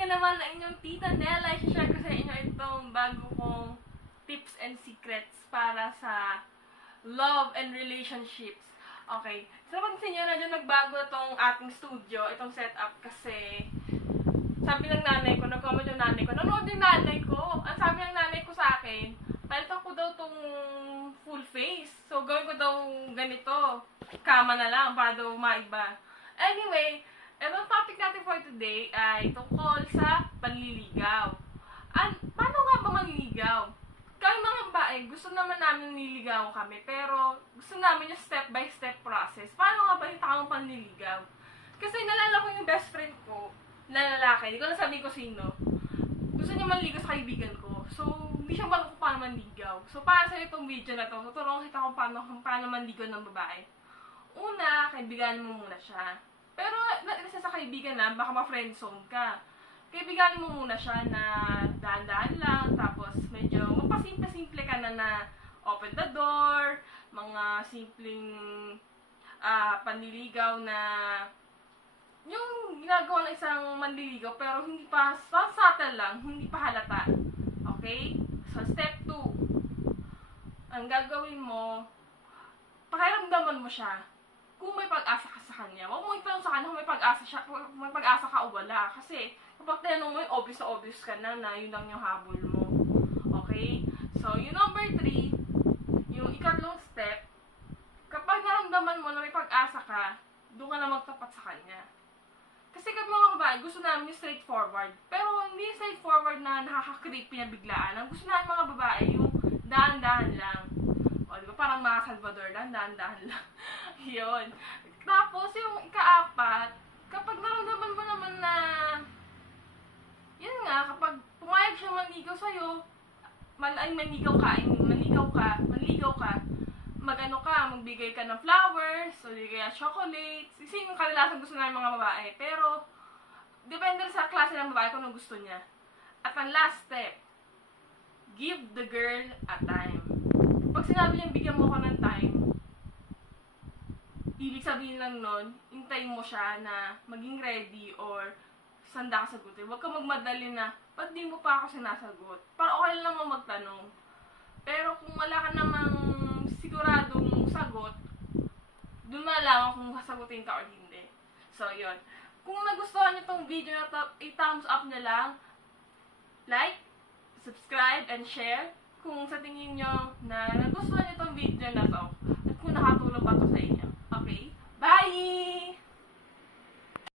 ka naman na inyong tita Nella. I-share ko sa inyo itong bago kong tips and secrets para sa love and relationships. Okay. So, pansin nyo na dyan nagbago itong ating studio, itong setup kasi sabi ng nanay ko, nag-comment yung nanay ko, nanood yung nanay ko. Ang sabi ng nanay ko sa akin, palitan ko daw tong full face. So, gawin ko daw ganito. Kama na lang para daw maiba. Anyway, itong topic natin for today ay tungkol sa panliligaw. Paano nga ba manliligaw? Kami mga babae, gusto naman namin nililigaw kami, pero gusto namin yung step-by-step process. Paano nga ba yung tamang panliligaw? Kasi nalala ko yung best friend ko, na lalaki, hindi ko na sabi ko sino, gusto niya manligaw sa kaibigan ko. So, hindi siya marunong kung paano manligaw. So, para sa itong video na to, tuturuan kita kung paano manligaw ng babae. Una, kaibigan mo muna siya. Pero, kasi sa kaibigan na, baka ma-friendzone ka. Kaibigan mo muna siya na dahan-dahan lang, tapos medyo magpasimple-simple ka na open the door, mga simpleng panliligaw na yung ginagawa ng isang manliligaw pero hindi pa, subtle lang, hindi pa halata. Okay? So, step 2. Ang gagawin mo, pakiramdaman mo siya kung may pag-asa ka sa kanya. Huwag mo itanong sa kanya kung may pag-asa ka o wala. Kasi, kapag tinanong mo yung obvious na obvious ka na yun lang yung habol mo. Okay? So, yung number 3, yung ikatlong step, kapag naramdaman mo na may pag-asa ka, doon ka na magtapat sa kanya. Kasi kami mga babae, gusto namin yung straightforward. Pero hindi straightforward na nakaka-creepy na biglaan. Ang gusto namin mga babae, yung dahan-dahan lang. O, di ba? Parang mga Salvador lang, dahan-dahan lang. Yun. Tapos, yung ika-4, kapag naramdaman mo naman na, yun nga, kapag pumayag siya manligaw sa'yo, manligaw ka, magbigay ka ng flowers, o di kaya chocolates, kasi yung kadalasan gusto namin mga babae. Pero, depende sa klase ng babae kung ano gusto niya. At ang last step, give the girl a time. Pag sinabi niyang bigyan mo ko ng time, ibig sabihin lang nun, hintayin mo siya na maging ready or sanda ka sagutin. Huwag ka magmadali na, ba't di mo pa ako sinasagot? Para okay lang mo magtanong. Pero kung wala ka namang siguradong sagot, doon malalaman kung sasagutin ka or hindi. So, yun. Kung nagustuhan niyo tong video na to, i-thumbs up na lang. Like, subscribe, and share kung sa tingin nyo na nagustuhan niyo tong video na to at kung nakatulong ba to sa inyo. Okay? Bye!